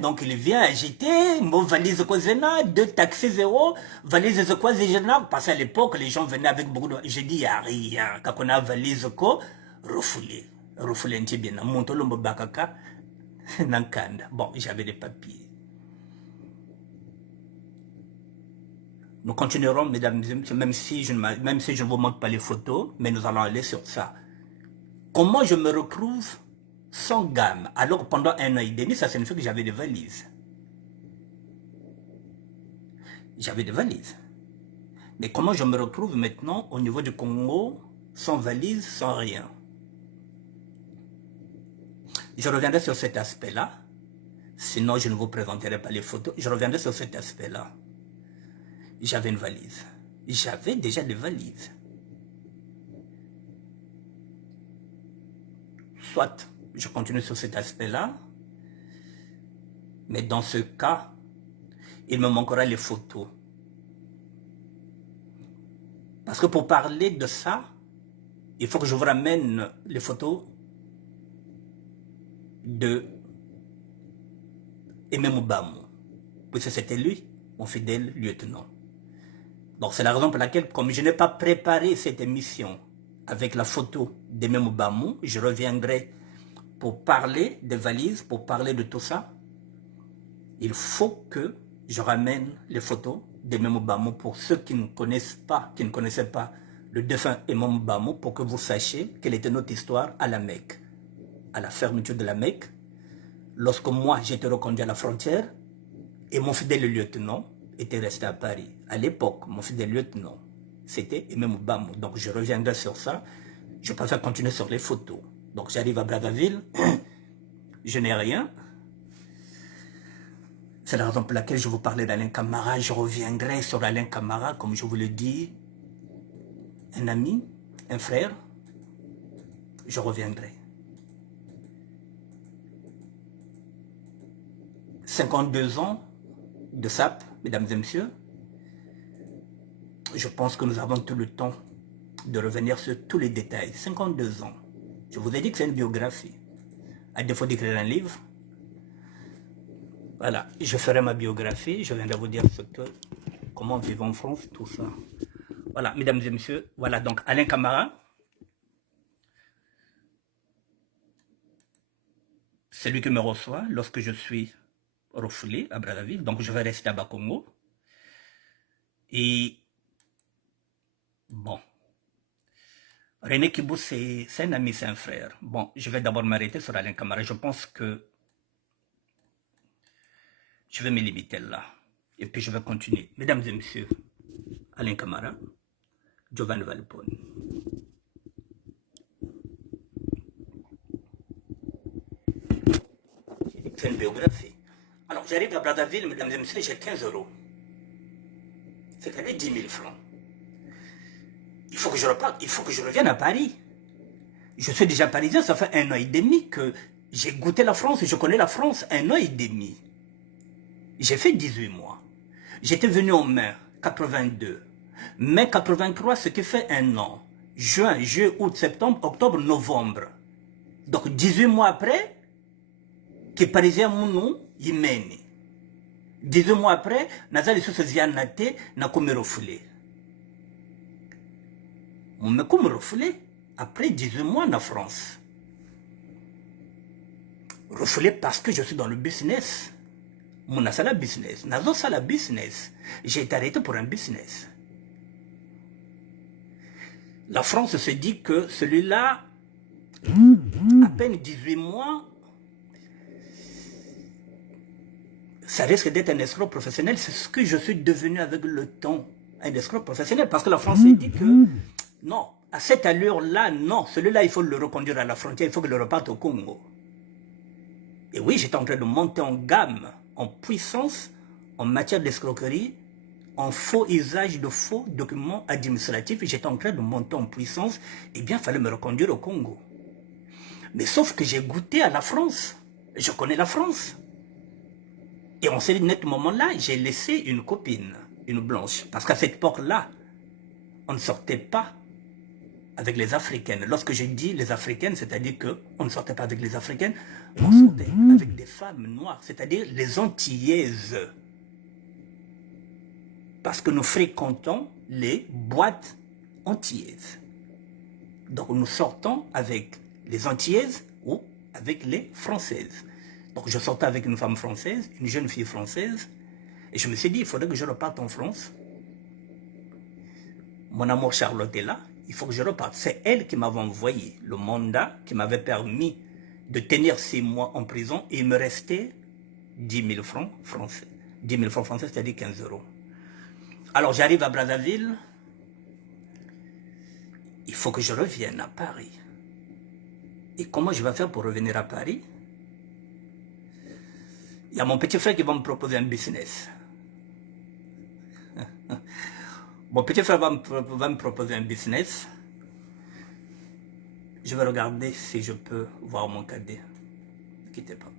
donc il vient agiter, mon valise Kozena, 2 taxis 0, valise Kozena, parce qu'à l'époque, les gens venaient avec beaucoup de... J'ai dit, il n'y a rien, quand on a valise Ko, refoulé. Refoulé un petit bien, monto le bakaka, nankanda. Bon, j'avais des papiers. Nous continuerons, mesdames et messieurs, même si je ne vous montre pas les photos, mais nous allons aller sur ça. Comment je me retrouve sans gamme, alors que pendant 1 an et demi, ça signifie que j'avais des valises. J'avais des valises. Mais comment je me retrouve maintenant au niveau du Congo, sans valise, sans rien? Je reviendrai sur cet aspect-là. Sinon, je ne vous présenterai pas les photos. Je reviendrai sur cet aspect-là. J'avais une valise. J'avais déjà des valises. Soit je continue sur cet aspect-là, mais dans ce cas, il me manquera les photos. Parce que pour parler de ça, il faut que je vous ramène les photos de Aimé Moubamou, puisque c'était lui, mon fidèle lieutenant. Donc c'est la raison pour laquelle, comme je n'ai pas préparé cette émission avec la photo d'Aimé Moubamou, je reviendrai pour parler des valises, pour parler de tout ça. Il faut que je ramène les photos d'Aimé Moubamou pour ceux qui ne connaissent pas, qui ne connaissaient pas le défunt Aimé Moubamou, pour que vous sachiez quelle était notre histoire à la Mecque, à la fermeture de la Mecque, lorsque moi j'étais reconduit à la frontière et mon fidèle lieutenant était resté à Paris. À l'époque, mon fidèle lieutenant, c'était Aimé Moubamou. Donc je reviendrai sur ça. Je préfère continuer sur les photos. Donc j'arrive à Brazzaville, je n'ai rien. C'est la raison pour laquelle je vous parlais d'Alain Camara. Je reviendrai sur Alain Camara, comme je vous le dis, un ami, un frère. Je reviendrai. 52 ans de SAP, mesdames et messieurs. Je pense que nous avons tout le temps de revenir sur tous les détails. 52 ans. Je vous ai dit que c'est une biographie. À défaut d'écrire un livre, voilà, je ferai ma biographie. Je viendrai vous dire comment vivre en France, tout ça. Voilà, mesdames et messieurs. Voilà, donc Alain Camara. C'est lui qui me reçoit lorsque je suis refoulé à Brazzaville. Donc je vais rester à Bakongo. Et bon, René Kibou, c'est un ami, c'est un frère. Bon, je vais d'abord m'arrêter sur Alain Camara. Je pense que je vais me limiter là. Et puis je vais continuer. Mesdames et messieurs, Alain Camara, Giovanni Valpone. C'est une biographie. Alors j'arrive à Brazzaville, mesdames et messieurs, j'ai 15 €. C'est-à-dire 10 000 francs. Il faut que je reparte, il faut que je revienne à Paris. Je suis déjà parisien, ça fait 1 an et demi que j'ai goûté la France, je connais la France, 1 an et demi. J'ai fait 18 mois. J'étais venu en mai 82. Mai 83, ce qui fait 1 an. Juin, juillet, août, septembre, octobre, novembre. Donc 18 mois après, que parisien mon nom, il mène. 18 mois après, nazali sous ce zianate, na comme refoulé. On me comme refoulé après 18 mois en France. Refoulé parce que je suis dans le business. Mon asala business. Nazo sala business. J'ai été arrêté pour un business. La France se dit que celui-là, à peine 18 mois, ça risque d'être un escroc professionnel. C'est ce que je suis devenu avec le temps. Un escroc professionnel. Parce que la France se dit que, non, à cette allure-là, non. Celui-là, il faut le reconduire à la frontière. Il faut que le reparte au Congo. Et oui, j'étais en train de monter en gamme, en puissance, en matière d'escroquerie, en faux usage de faux documents administratifs. J'étais en train de monter en puissance. Eh bien, il fallait me reconduire au Congo. Mais sauf que j'ai goûté à la France. Je connais la France. Et en ce net moment-là, j'ai laissé une copine, une blanche. Parce qu'à cette époque-là, on ne sortait pas avec les Africaines. Lorsque je dis les Africaines, c'est-à-dire qu'on ne sortait pas avec les Africaines, on sortait avec des femmes noires, c'est-à-dire les Antillaises. Parce que nous fréquentons les boîtes antillaises. Donc nous sortons avec les Antillaises ou avec les Françaises. Donc je sortais avec une femme française, une jeune fille française, et je me suis dit, il faudrait que je reparte en France. Mon amour Charlotte est là, il faut que je reparte. C'est elle qui m'avait envoyé le mandat qui m'avait permis de tenir 6 mois en prison, et il me restait 10 000 francs français. 10 000 francs français, c'est-à-dire 15 €. Alors j'arrive à Brazzaville, il faut que je revienne à Paris. Et comment je vais faire pour revenir à Paris? Il y a mon petit frère qui va me proposer un business. Mon petit frère va me proposer un business. Je vais regarder si je peux voir mon cadet. Ne quittez pas.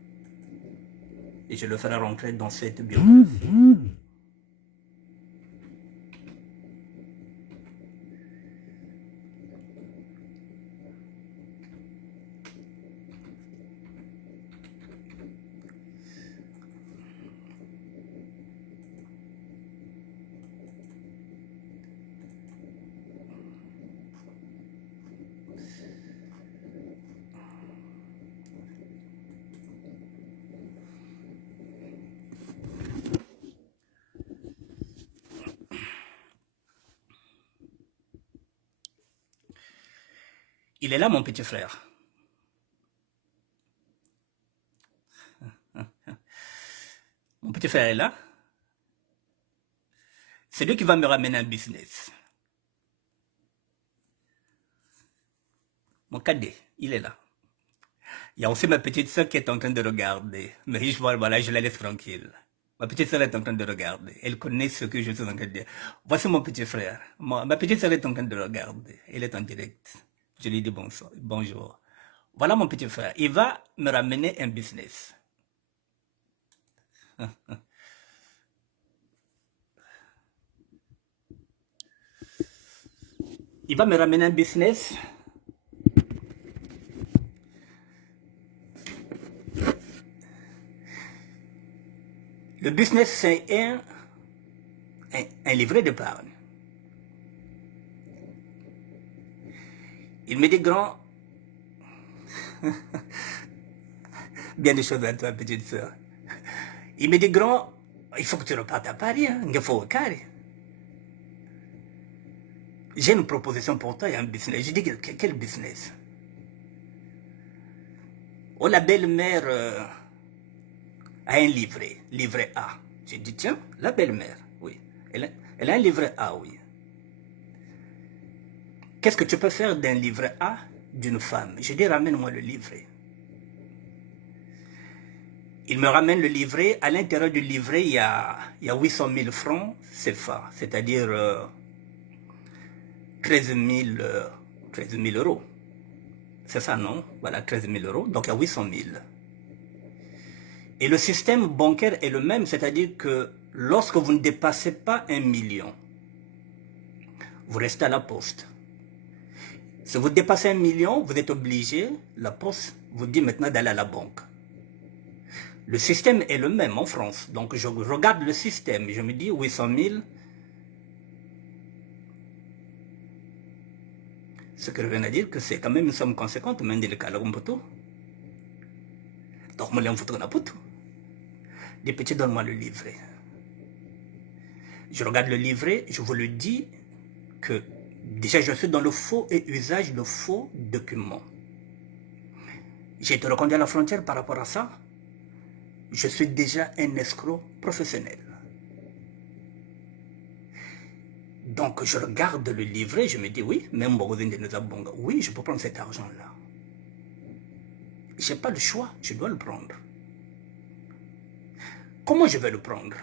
Et je le ferai rentrer dans cette biographie. Il est là, mon petit frère. Mon petit frère est là. C'est lui qui va me ramener un business. Mon cadet, il est là. Il y a aussi ma petite soeur qui est en train de regarder. Mais voilà, je la laisse tranquille. Ma petite soeur est en train de regarder. Elle connaît ce que je suis en train de dire. Voici mon petit frère. Ma petite soeur est en train de regarder. Elle est en direct. Je lui dis bonsoir, bonjour. Voilà mon petit frère. Il va me ramener un business. Il va me ramener un business. Le business, c'est un livret d'épargne. Il me dit, grand, bien des choses à toi, petite soeur. Il me dit, grand, il faut que tu repartes à Paris, hein, il faut au carré. J'ai une proposition pour toi, il y a un business. Je dis, quel business? Oh, la belle-mère a un livret A. J'ai dit, tiens, la belle-mère, oui. Elle a un livret A, oui. Qu'est-ce que tu peux faire d'un livret A d'une femme? J'ai dit, ramène-moi le livret. Il me ramène le livret. À l'intérieur du livret, il y a 800 000 francs CFA, c'est-à-dire 13 000 euros. C'est ça, non? Voilà, 13 000 euros. Donc, il y a 800 000. Et le système bancaire est le même, c'est-à-dire que lorsque vous ne dépassez pas 1 million, vous restez à la poste. Si vous dépassez 1 million, vous êtes obligé, la poste vous dit maintenant d'aller à la banque. Le système est le même en France. Donc je regarde le système, je me dis 800 000, ce qui revient à dire que c'est quand même une somme conséquente, mais il cas tout. Donc, je photo na tout. Des petits, donne-moi le livret. Je regarde le livret, je vous le dis que déjà je suis dans le faux et usage de faux documents. J'ai été reconduit à la frontière par rapport à ça. Je suis déjà un escroc professionnel. Donc je regarde le livret, je me dis oui, même oui, je peux prendre cet argent-là. Je n'ai pas le choix, je dois le prendre. Comment je vais le prendre?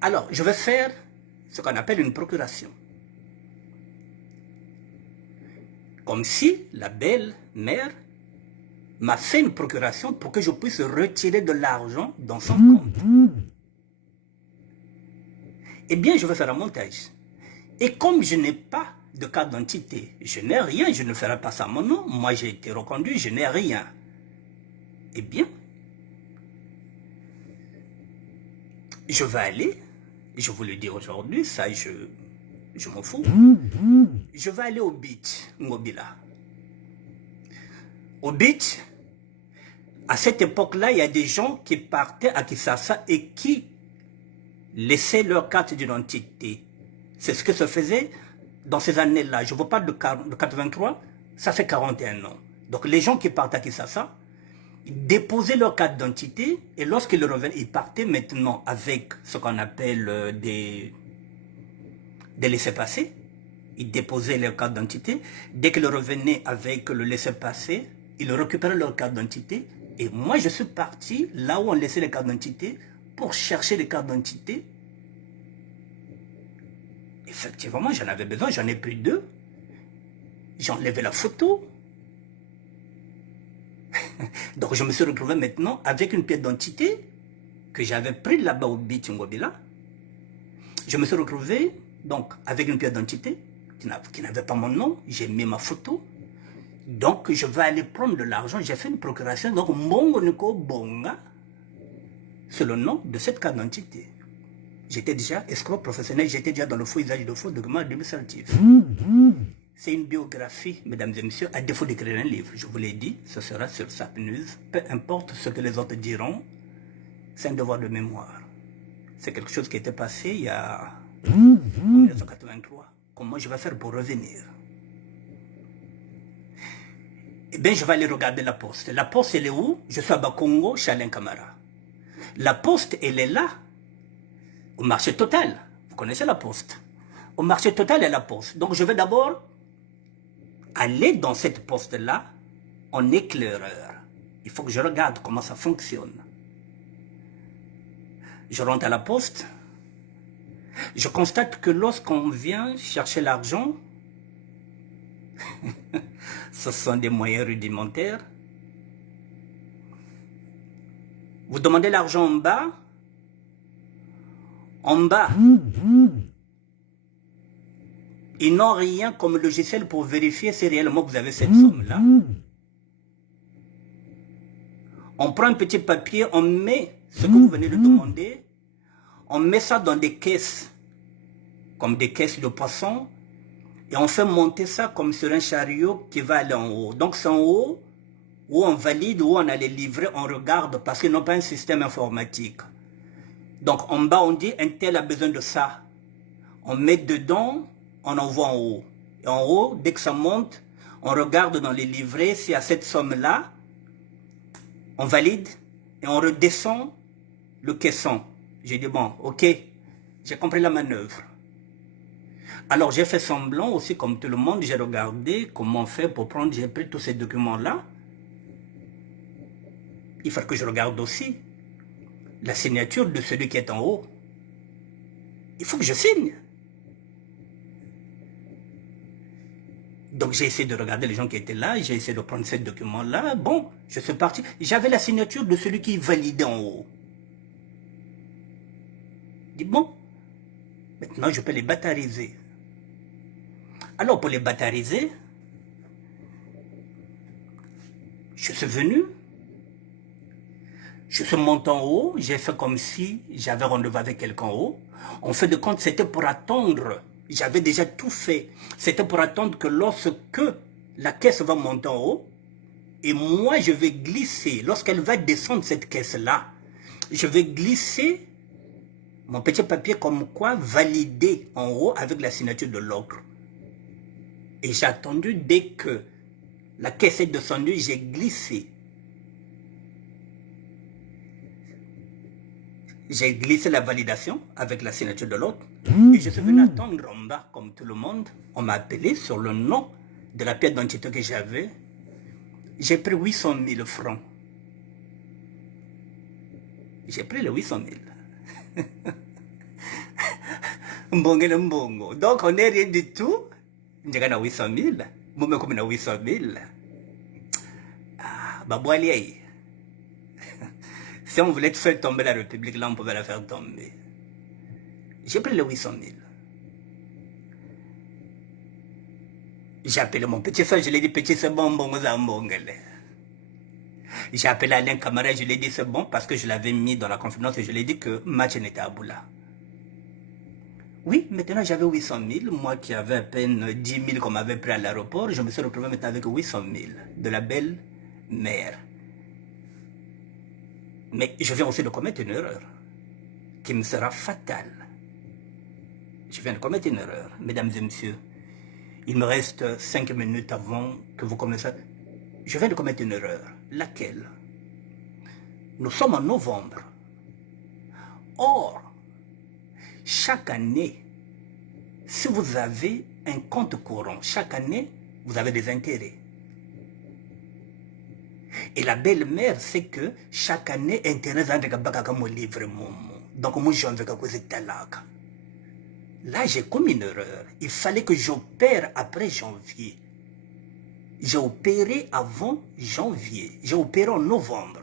Alors, je vais faire ce qu'on appelle une procuration. Comme si la belle-mère m'a fait une procuration pour que je puisse retirer de l'argent dans son compte. Eh bien, je vais faire un montage. Et comme je n'ai pas de carte d'identité, je n'ai rien, je ne ferai pas ça à mon nom. Moi, j'ai été reconduit, je n'ai rien. Eh bien, je vais aller, je vous le dis aujourd'hui, ça je m'en fous. Je vais aller au beach, Ngobila. Au beach, à cette époque-là, il y a des gens qui partaient à Kinshasa et qui laissaient leur carte d'identité. C'est ce que se faisait dans ces années-là. Je vous parle de 83, ça fait 41 ans. Donc les gens qui partent à Kinshasa, ils déposaient leur carte d'identité et lorsqu'ils revenaient, ils partaient maintenant avec ce qu'on appelle des laissez-passer. Ils déposaient leur carte d'identité. Dès qu'ils revenaient avec le laissez-passer, ils récupéraient leur carte d'identité. Et moi, je suis parti là où on laissait les cartes d'identité pour chercher les cartes d'identité. Effectivement, j'en avais besoin, j'en ai pris 2. J'ai enlevé la photo. Donc, je me suis retrouvé maintenant avec une pièce d'identité que j'avais pris là-bas au beach Ngobila. Je me suis retrouvé donc avec une pièce d'identité qui n'avait pas mon nom. J'ai mis ma photo. Donc, je vais aller prendre de l'argent. J'ai fait une procuration. Donc, Mongoniko Bonga, c'est le nom de cette carte d'identité. J'étais déjà escroc professionnel. J'étais déjà dans le faux usage de faux documents administratifs. C'est une biographie, mesdames et messieurs, à défaut d'écrire un livre. Je vous l'ai dit, ce sera sur Sapnews. Peu importe ce que les autres diront, c'est un devoir de mémoire. C'est quelque chose qui était passé il y a en 1983. Comment comment je vais faire pour revenir? Eh bien, je vais aller regarder la poste. La poste, elle est où? Je suis à Bakongo, chez Alain Camara. La poste, elle est là, au marché Total. Vous connaissez la poste. Au marché Total, il y a la poste. Donc, je vais d'abord aller dans cette poste-là en éclaireur. Il faut que je regarde comment ça fonctionne. Je rentre à la poste. Je constate que lorsqu'on vient chercher l'argent, ce sont des moyens rudimentaires. Vous demandez l'argent en bas. En bas, ils n'ont rien comme logiciel pour vérifier si réellement vous avez cette somme-là. On prend un petit papier, on met ce que vous venez de demander, on met ça dans des caisses, comme des caisses de poissons, et on fait monter ça comme sur un chariot qui va aller en haut. Donc c'est en haut, où on valide, où on a les livrets, on regarde, parce qu'ils n'ont pas un système informatique. Donc en bas, on dit, un tel a besoin de ça. On met dedans, on envoie en haut. Et en haut, dès que ça monte, on regarde dans les livrets s'il y a cette somme-là, on valide et on redescend le caisson. J'ai dit, bon, ok, j'ai compris la manœuvre. Alors j'ai fait semblant aussi, comme tout le monde, j'ai regardé comment on fait pour prendre, j'ai pris tous ces documents-là. Il faut que je regarde aussi la signature de celui qui est en haut. Il faut que je signe. Donc j'ai essayé de regarder les gens qui étaient là, j'ai essayé de prendre ces documents-là. Bon, je suis parti. J'avais la signature de celui qui validait en haut. Je dis bon, maintenant je peux les bâtariser. Alors pour les bâtariser, je suis venu, je suis monté en haut, j'ai fait comme si j'avais rendez-vous avec quelqu'un en haut. On fait de compte, c'était pour attendre. J'avais déjà tout fait. C'était pour attendre que lorsque la caisse va monter en haut, et moi je vais glisser, lorsqu'elle va descendre cette caisse-là, je vais glisser mon petit papier comme quoi validé en haut avec la signature de l'autre. Et j'ai attendu dès que la caisse est descendue, j'ai glissé. J'ai glissé la validation avec la signature de l'autre. Et je suis venu attendre en bas comme tout le monde. On m'a appelé sur le nom de la pièce d'identité que j'avais. J'ai pris 800 000 francs. J'ai pris les 800 000. Mbongo. Donc on n'est rien du tout. J'ai gagné 800 000. Moi, comme 800 000. Ah, babouali. Si on voulait faire tomber la République, là, on pouvait la faire tomber. J'ai pris les 800 000. J'ai appelé mon petit frère, je lui ai dit, petit, c'est bon, bon, j'ai appelé Alain Camara, je lui ai dit, c'est bon, parce que je l'avais mis dans la confidence et je lui ai dit que match n'était à bout là. Oui, maintenant j'avais 800 000, moi qui avais à peine 10 000 qu'on m'avait pris à l'aéroport, je me suis retrouvé maintenant avec 800 000 de la belle mère. Mais je viens aussi de commettre une erreur qui me sera fatale. Je viens de commettre une erreur, mesdames et messieurs. Il me reste 5 minutes avant que vous commenciez. Je viens de commettre une erreur. Laquelle? Nous sommes en novembre. Or, chaque année, si vous avez un compte courant, chaque année, vous avez des intérêts. Et la belle-mère sait que chaque année, intérêt mon livre. Donc, moi, j'en veux que talaga. Là, j'ai commis une erreur. Il fallait que j'opère après janvier. J'ai opéré avant janvier. J'ai opéré en novembre.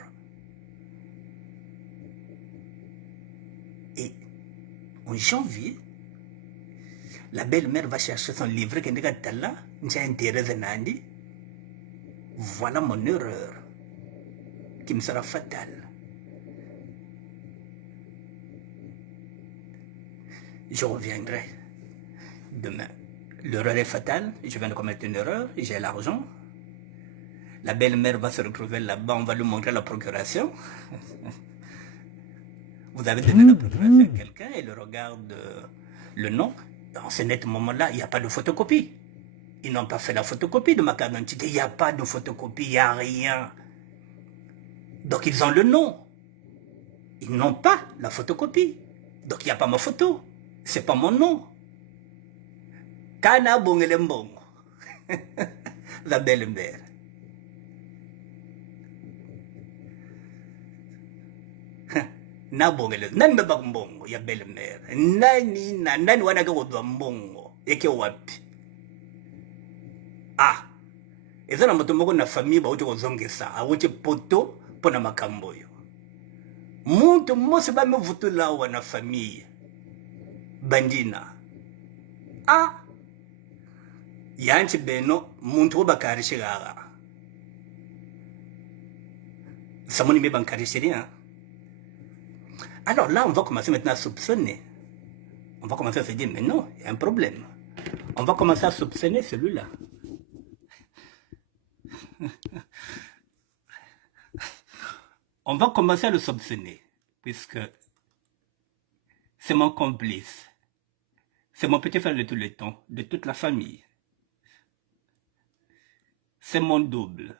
Et en janvier, la belle-mère va chercher son livret qui est là. J'ai intérêt. Voilà mon erreur qui me sera fatale. Je reviendrai demain. L'erreur est fatale, je viens de commettre une erreur, j'ai l'argent. La belle-mère va se retrouver là-bas, on va lui montrer la procuration. Vous avez donné la procuration à quelqu'un, elle regarde le nom, Dans ce net moment-là, il n'y a pas de photocopie. Ils n'ont pas fait la photocopie de ma carte d'identité. Il n'y a pas de photocopie, il n'y a rien. Donc ils ont le nom. Ils n'ont pas la photocopie. Donc il n'y a pas ma photo. C'est pas mon nom. Kana bongelembongo. La belle-mère. Na bongele. Nani beba mbongo ya belle-mère. Nani wana kodwa mbongo. Eke wapi. Ah. Eza na moto moko na famille ba uti kozongesa. Awuti poto pona makambo yo. Muntu mose ba me vutula wana famille. Bandina. Ah. Yanchi beno muntu wo bakarishiraga. Samoni me bankarishirien. Alors là, on va commencer maintenant à soupçonner. On va commencer à se dire, mais non, il y a un problème. On va commencer à soupçonner celui-là. On va commencer à le soupçonner, puisque c'est mon complice. C'est mon petit frère de tous les temps, de toute la famille. C'est mon double.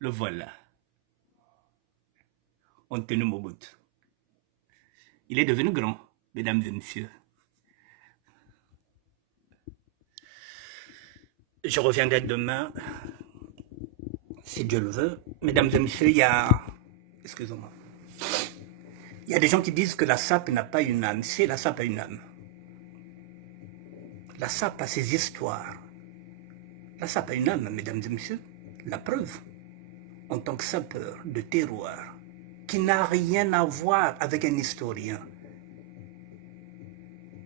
Le voilà. On tenait Mobutu. Il est devenu grand, mesdames et messieurs. Je reviendrai demain, si Dieu le veut. Mesdames et messieurs, il y a... Excusez-moi. Il y a des gens qui disent que la SAP n'a pas une âme. Si, la SAP a une âme. La SAP a ses histoires. La SAP a une âme, mesdames et messieurs. La preuve, en tant que sapeur de terroir, qui n'a rien à voir avec un historien.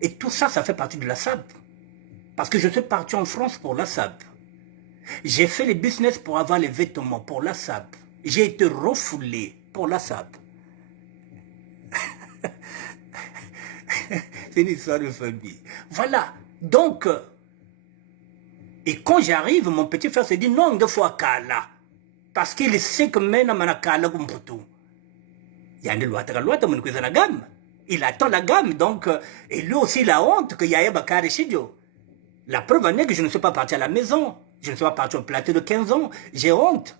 Et tout ça, ça fait partie de la SAP. Parce que je suis parti en France pour la SAP. J'ai fait les business pour avoir les vêtements pour la SAP. J'ai été refoulé pour la SAP. C'est une histoire de famille. Voilà. Donc, et quand j'arrive, mon petit frère se dit non, il faut Kala. Parce qu'il sait que maintenant, je suis Kala comme tout. Il y a une loi, la gamme. Il attend la gamme, donc, et lui aussi, il a honte qu'il y ait Bakari Shidio. La preuve en est que je ne suis pas parti à la maison. Je ne suis pas parti au plateau de 15 ans. J'ai honte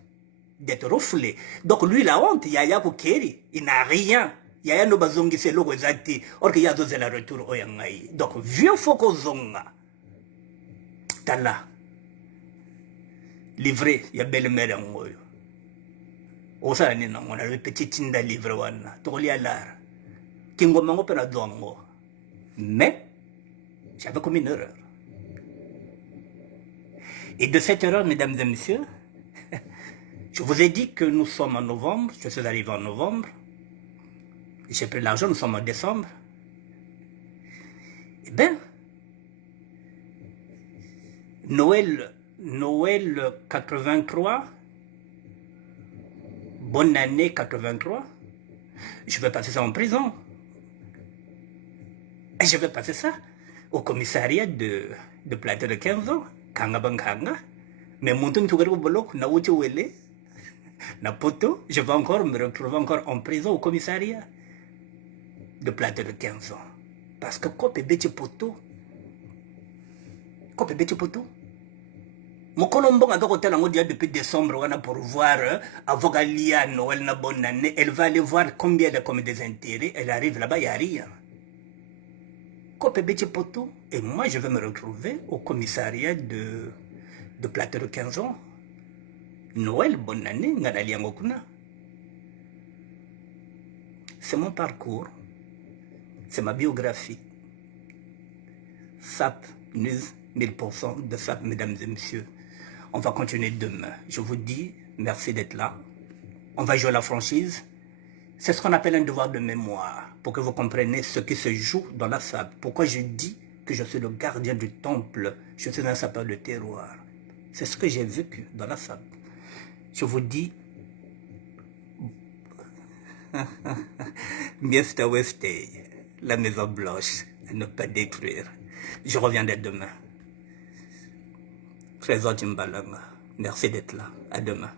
d'être refoulé. Donc, lui, il a honte. Yaya Koukeri, il n'a rien. Yaya no bazongi c'est logo zati. Or que y'a d'autres la retour au yangai. Donc, vieux foko zonga. Tala. Livré, y'a belle mère en goyo. Osa ni on a le petit tinda livré wana. Toli alar. Kingo mango pena dongo. Mais, j'avais commis une erreur. Et de cette erreur, mesdames et messieurs, je vous ai dit que nous sommes en novembre, je suis arrivé en novembre, j'ai pris l'argent, nous sommes en décembre. Eh bien, Noël 83, bonne année 83, je vais passer ça en prison. Et je vais passer ça au commissariat de plateau de 15 ans. Kanga Bankanga. Mais mon tour de bloc, na wuti wele, na poto, je vais encore me retrouver encore en prison au commissariat de plateau de 15 ans. Parce que quoi peut bêter poto? Quoi peut bêter poto? Mon colombo a gagné la mode depuis décembre pour voir avocat Lia Noël na bonne année. Elle va aller voir combien elle a commis des intérêts. Elle arrive là-bas, il n'y a rien. Poto, et moi je vais me retrouver au commissariat de plateau de 15 ans. Noël, bonne année, c'est mon parcours, c'est ma biographie. SAP, News, 1000% de SAP, mesdames et messieurs. On va continuer demain. Je vous dis merci d'être là. On va jouer la franchise. C'est ce qu'on appelle un devoir de mémoire, pour que vous compreniez ce qui se joue dans la SAP. Pourquoi je dis que je suis le gardien du temple, je suis un sapeur de terroir. C'est ce que j'ai vécu dans la SAP. Je vous dis, Miesta Westey, la Maison Blanche, à ne pas détruire. Je reviendrai demain. Trésor Timbalanga, merci d'être là. À demain.